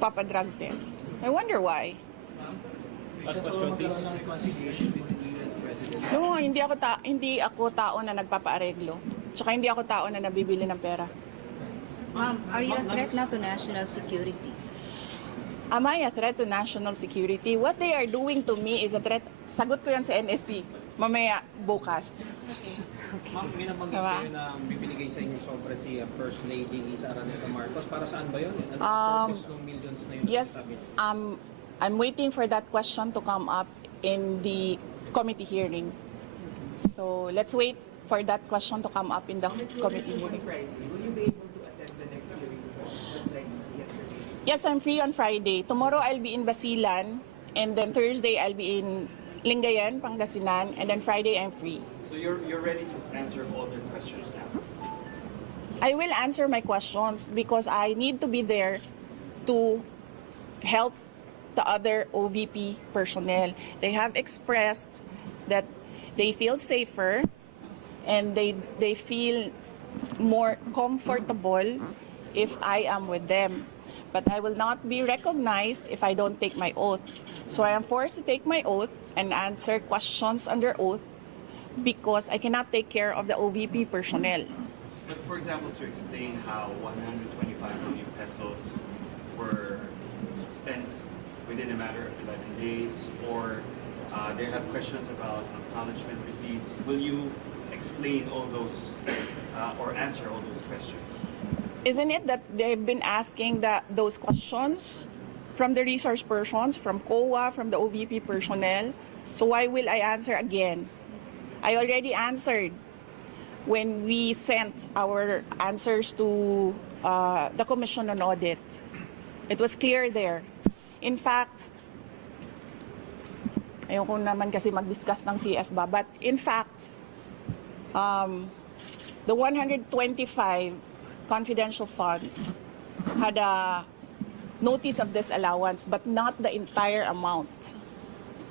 papa-drug test. I wonder why. Last question, please. No, hindi ako ta hindi ako tao na nagpapaareglo. Tsaka hindi ako tao na nabibili ng pera. Ma'am, are you a threat now to national security? Am I a threat to national security? What they are doing to me is a threat. Sagot ko yan sa NSC. Mamaya, bukas. Ma'am, may nabanggit Diba? kayo na bibinigay sa inyo sobre si uh, First Lady Lisa Araneta Marcos. Para saan ba yun? Ano Um, purpose ng millions na yun? Yes, um, I'm waiting for that question to come up in the committee hearing. So let's wait for that question to come up in the committee hearing. Will you be able to attend the next hearing? Like. Yes, I'm free on Friday. Tomorrow I'll be in Basilan, and then Thursday I'll be in Lingayen, Pangasinan, and then Friday I'm free. So you're, you're ready to answer all their questions now? I will answer my questions because I need to be there to help the other OVP personnel. They have expressed that they feel safer and they they feel more comfortable if I am with them. But I will not be recognized if I don't take my oath. So I am forced to take my oath and answer questions under oath because I cannot take care of the OVP personnel. For example, to explain how 125 million pesos were spent within a matter of 11 days, or uh, they have questions about acknowledgement receipts, will you explain all those uh, or answer all those questions? Isn't it that they've been asking that those questions from the resource persons, from COA, from the OVP personnel? So why will I answer again? I already answered when we sent our answers to uh, the Commission on Audit. It was clear there. In fact, ayoko naman kasi mag-discuss ng CF ba, but in fact, um, the 125 confidential funds had a notice of disallowance, but not the entire amount.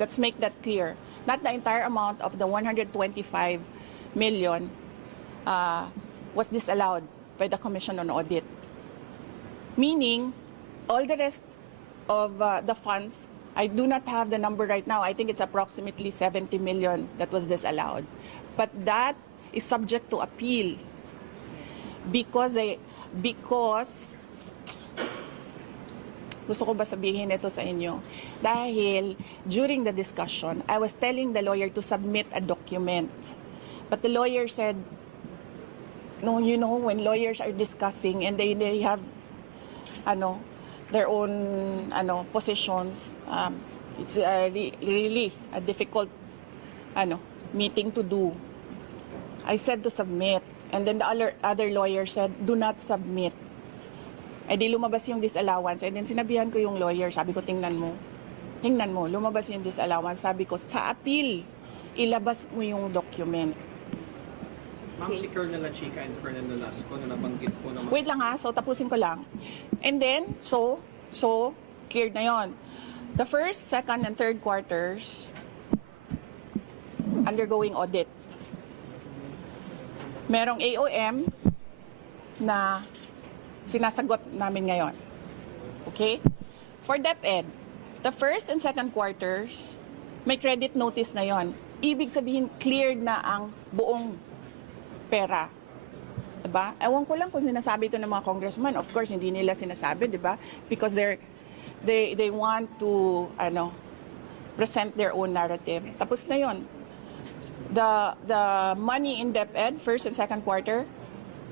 Let's make that clear. Not the entire amount of the 125 million uh, was disallowed by the Commission on Audit. Meaning, all the rest of uh, the funds, I do not have the number right now. I think it's approximately 70 million that was disallowed. But that is subject to appeal because they because gusto ko ba sabihin ito sa inyo? Dahil during the discussion, I was telling the lawyer to submit a document. But the lawyer said, no, you know, when lawyers are discussing and they, they have, ano, their own, ano, positions, um, it's uh, re- really a difficult, ano, meeting to do. I said to submit. And then the other, other lawyer said, do not submit. Eh di lumabas yung disallowance. And then sinabihan ko yung lawyer, sabi ko, tingnan mo. Tingnan mo, lumabas yung disallowance. Sabi ko, sa appeal, ilabas mo yung document. Ma'am, si Colonel Chica and Colonel Nolasco na nabanggit po naman. Wait lang ha, so tapusin ko lang. And then, so, so, cleared na yon. The first, second, and third quarters, undergoing audit. Merong AOM na sinasagot namin ngayon. Okay? For DepEd, the first and second quarters, may credit notice na yon. Ibig sabihin, cleared na ang buong pera. Diba? Ewan ko lang kung sinasabi ito ng mga congressman. Of course, hindi nila sinasabi, di ba? Because they're, they, they want to, ano, present their own narrative. Tapos na yon. The, the money in DepEd, first and second quarter,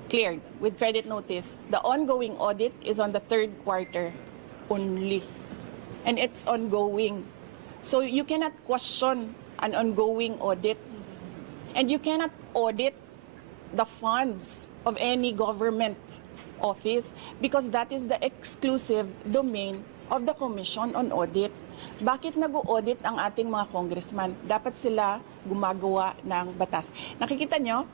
cleared with credit notice. The ongoing audit is on the third quarter only. And it's ongoing. So you cannot question an ongoing audit. And you cannot audit the funds of any government office because that is the exclusive domain of the Commission on Audit. Bakit nag-audit ang ating mga congressman? Dapat sila gumagawa ng batas. Nakikita nyo?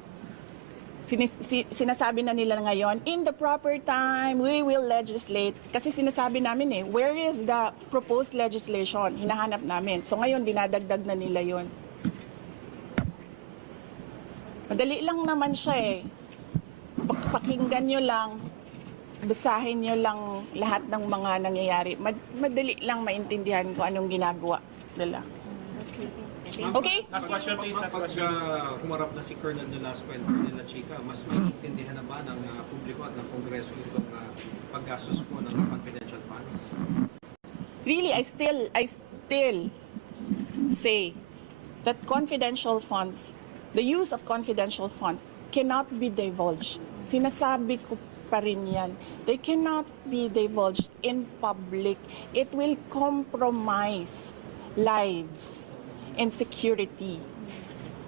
Sinis- si- sinasabi na nila ngayon, in the proper time, we will legislate. Kasi sinasabi namin eh, where is the proposed legislation? Hinahanap namin. So ngayon, dinadagdag na nila yon. Madali lang naman siya eh. Pak- Pakinggan nyo lang basahin niyo lang lahat ng mga nangyayari. Mad- madali lang maintindihan kung anong ginagawa nila. Okay? Last question please, last question. Kapag humarap na si Colonel de Las Fuentes nila Chica, mas maiintindihan na ba ng ah, publiko at ng Kongreso itong ah, paggastos po ng confidential funds? really I still I still say that confidential funds, the use of confidential funds cannot be divulged. Sinasabi ko pa rin yan. They cannot be divulged in public. It will compromise lives and security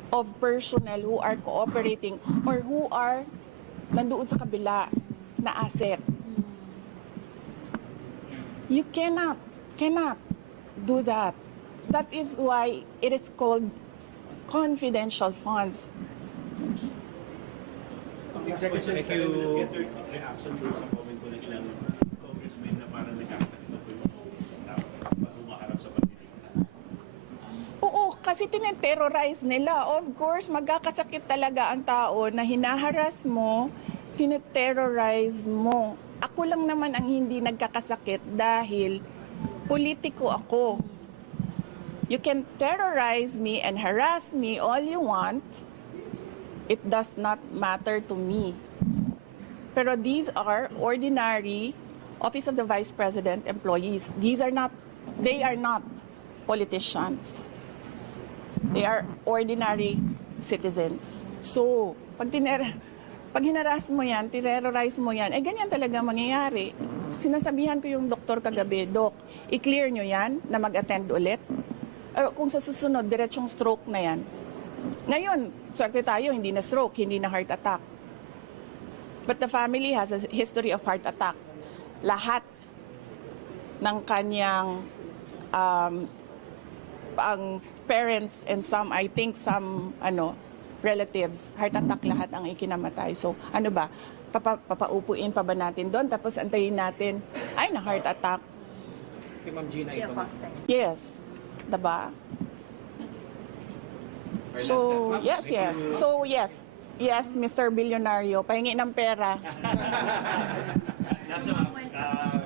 of personnel who are cooperating or who are nandoon sa kabila na asset. You cannot, cannot do that. That is why it is called confidential funds. Executive Thank Secretary, you. reaction dun sa comment ko ng ilang congressmen na parang nagkasakit na po yung staff humaharap sa Pilipinas. Oo, kasi tineterrorize nila. Of course, magkakasakit talaga ang tao na hinaharas mo, tineterrorize mo. Ako lang naman ang hindi nagkakasakit dahil politiko ako. You can terrorize me and harass me all you want. It does not matter to me. Pero these are ordinary Office of the Vice President employees. These are not, they are not politicians. They are ordinary citizens. So, pag, tiner pag hinaras mo yan, terrorize mo yan, eh ganyan talaga mangyayari. Sinasabihan ko yung doktor kagabi, Dok, i-clear nyo yan na mag-attend ulit. Eh, kung sa susunod, diretsong stroke na yan. Ngayon, swerte tayo, hindi na stroke, hindi na heart attack. But the family has a history of heart attack. Lahat ng kanyang um, ang parents and some, I think some, ano, relatives, heart attack lahat ang ikinamatay. So, ano ba, papa, papaupuin pa ba natin doon? Tapos antayin natin, ay, na heart attack. Kay Ma'am Gina ito. Yes. Diba? Our So, yes, yes. So, yes. Yes, Mr. Billionario, pahingi ng pera. Nasa uh,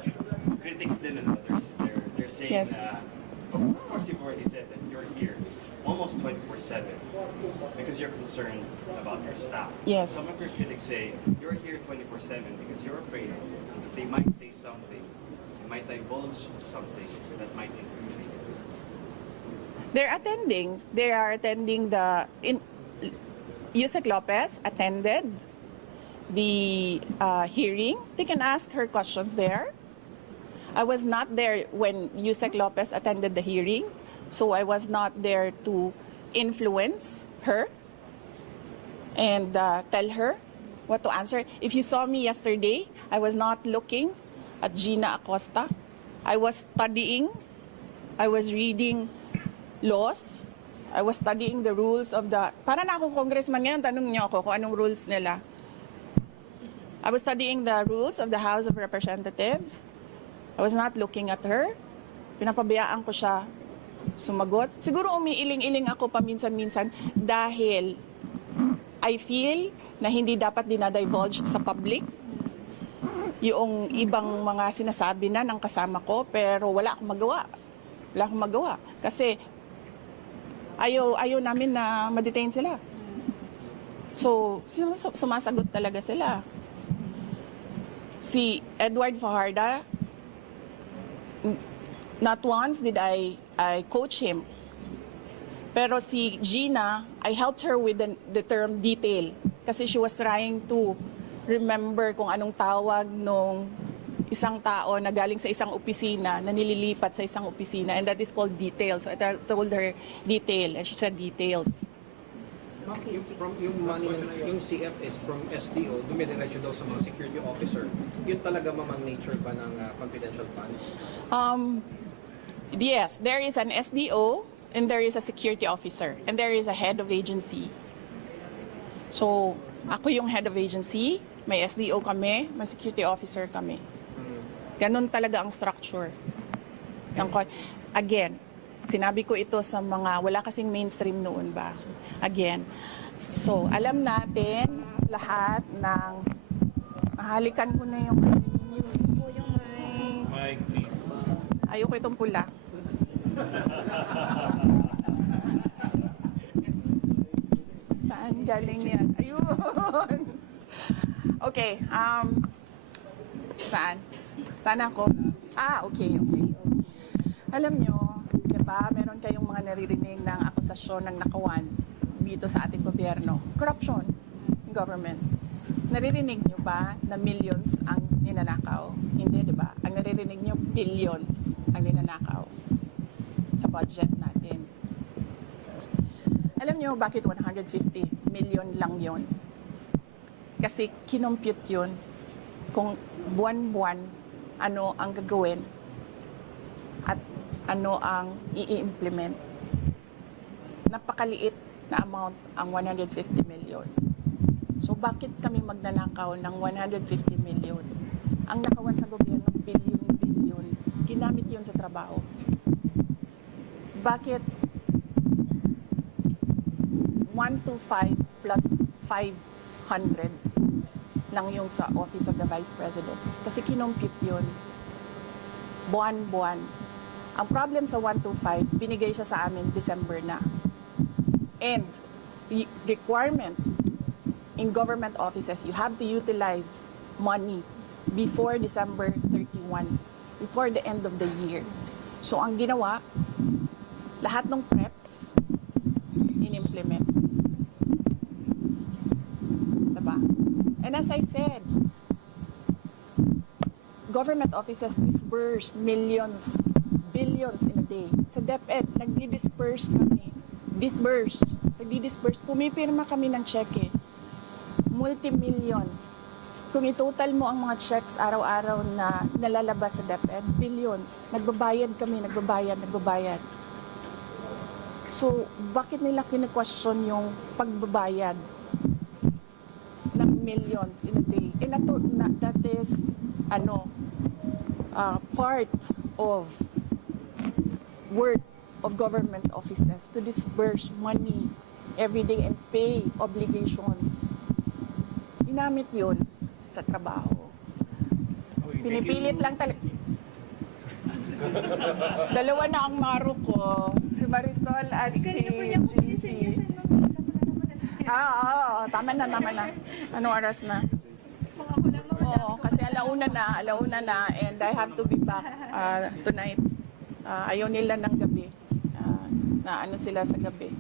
critics din and others, they're, they're saying Yes. na, of course you've already said that you're here almost 24-7 because you're concerned about your staff. Yes. Some of your critics say you're here 24-7 because you're afraid that they might say something, they might divulge something that might you. They're attending. They are attending the in Yusek Lopez attended the uh, hearing. They can ask her questions there. I was not there when Yusek Lopez attended the hearing, so I was not there to influence her and uh, tell her what to answer. If you saw me yesterday, I was not looking at Gina Acosta. I was studying I was reading laws. I was studying the rules of the... Para na akong congressman ngayon, tanong niyo ako kung anong rules nila. I was studying the rules of the House of Representatives. I was not looking at her. Pinapabayaan ko siya sumagot. Siguro umiiling-iling ako paminsan-minsan dahil I feel na hindi dapat dinadivulge sa public yung ibang mga sinasabi na ng kasama ko pero wala akong magawa. Wala akong magawa. Kasi ayaw, ayaw namin na ma-detain sila. So, sumas- sumasagot talaga sila. Si Edward Fajarda, not once did I, I coach him. Pero si Gina, I helped her with the, the term detail. Kasi she was trying to remember kung anong tawag nung isang tao na galing sa isang opisina, na nililipat sa isang opisina, and that is called detail. So I told her detail, and she said details. Yung, from, yung money, yung CF is from SDO, dumidiretso daw sa mga security officer. Yun talaga mamang nature ba ng ah, confidential funds? Um, yes, there is an SDO, and there is a security officer, and there is a head of agency. So, ako yung head of agency, may SDO kami, may security officer kami. Ganon talaga ang structure. Ng Again, sinabi ko ito sa mga, wala kasing mainstream noon ba? Again, so alam natin lahat ng, halikan ko na yung Mike, please. Ayoko itong pula. Saan galing yan? Ayun! Okay, um, saan? Saan ako? Ah, okay, okay. Alam nyo, di ba, meron kayong mga naririnig ng akusasyon ng nakawan dito sa ating gobyerno. Corruption government. Naririnig nyo ba na millions ang ninanakaw? Hindi, di ba? Ang naririnig nyo, billions ang ninanakaw sa budget natin. Alam nyo bakit 150 million lang yon? Kasi kinompute yun kung buwan-buwan ano ang gagawin at ano ang i-implement. Napakaliit na amount ang 150 million. So bakit kami magnanakaw ng 150 million? Ang nakawan sa gobyerno, billion-billion. Ginamit yun sa trabaho. Bakit 125 plus 500 lang yung sa Office of the Vice President. Kasi kinompute yun. Buwan-buwan. Ang problem sa 125, binigay siya sa amin December na. And requirement in government offices, you have to utilize money before December 31, before the end of the year. So ang ginawa, lahat ng And as I said, government offices disperse millions, billions in a day. Sa DepEd, nagdi-disperse kami. Disperse. Nagdi-disperse. Pumipirma kami ng cheque. Multi-million. Kung i-total mo ang mga checks araw-araw na nalalabas sa DepEd, billions. Nagbabayad kami, nagbabayad, nagbabayad. So, bakit nila kine-question yung pagbabayad millions in a day? And that, na, that is, ano, uh, part of work of government offices to disperse money every day and pay obligations. Ginamit yun sa trabaho. Pinipilit lang talaga. Dalawa na ang maro ko. Si Marisol at si Kanina oo, tama na, tama na. Anong oras na? Oo, kasi alauna na, alauna na, and I have to be back uh, tonight. Uh, ayaw nila ng gabi. Uh, na ano sila sa gabi.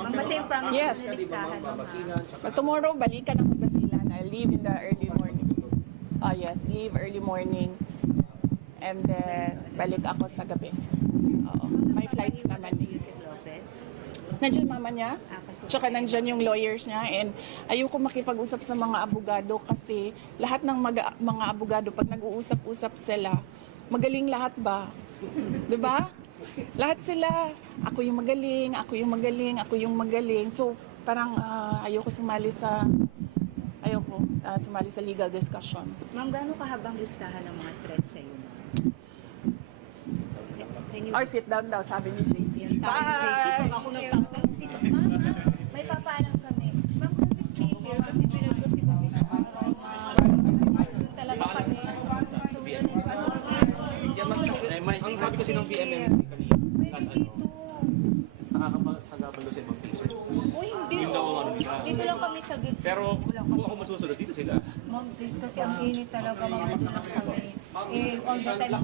Basta yung promise Yes. na listahan. But tomorrow, balikan ako Basilan. I leave in the early morning. Oh, yes, leave early morning. And then, balik ako sa gabi. Oo. May flights naman. Lopez. Nandiyan mama niya. Ah, Tsaka nandyan yung lawyers niya and ayoko makipag-usap sa mga abogado kasi lahat ng mga, mga abogado pag nag-uusap-usap sila, magaling lahat ba? ba? Lahat sila, ako yung magaling, ako yung magaling, ako yung magaling. So, parang ah, ayoko sumali sa ayoko ah, sumali sa legal discussion. Ma'am, gaano kahabang listahan ng mga threats sa iyo? Or sit down daw, sabi ni JC. Yan tayo, sabi kasi ng PMMC Pwede last ano, dito. nakakapagsasapan doon sa ibang piso. Uy, hindi. Yun daw ang ano nila. Dito lang kami sa gitna. Pero kung ako masusunod dito sila, Ma'am, please, kasi ang init talaga, ma'am, lang kami. Eh, all the time.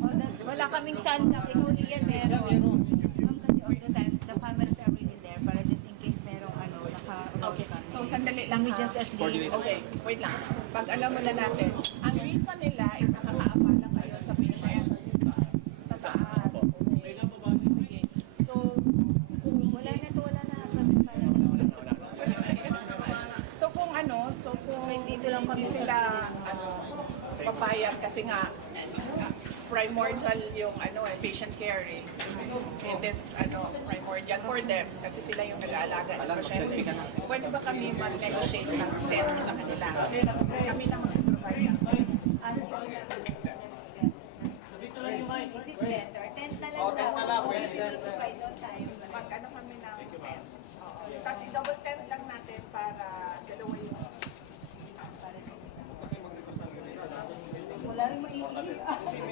All the, wala kaming sunblock, ikaw yan meron. Ma'am, kasi all the time, the cameras are really there para just in case merong ano, naka-roll Okay, kami. so sandali Let lang me ha. just at least, Okay, wait lang. Pag alam mo na natin, ang reason nila is nakakaabala kayo sa payment sa taas. Okay. Sige. So, kung wala na to, wala na. So kung ano, so kung Dito lang kami hindi sa sila ano, papayag kasi nga uh, primordial yung ano eh, patient care eh. It is ano, primordial for them kasi sila yung nag-aalaga ng pasyente. Pwede ba kami mag-negotiate ng tent sa kanila? Kami lang mag-provide. As all the Is it better? Tent na lang daw. Okay, provide daw tayo. Mag ano kami ng tent. Oo. Kasi double tent lang natin para dalawa yung Puno. Malawak ang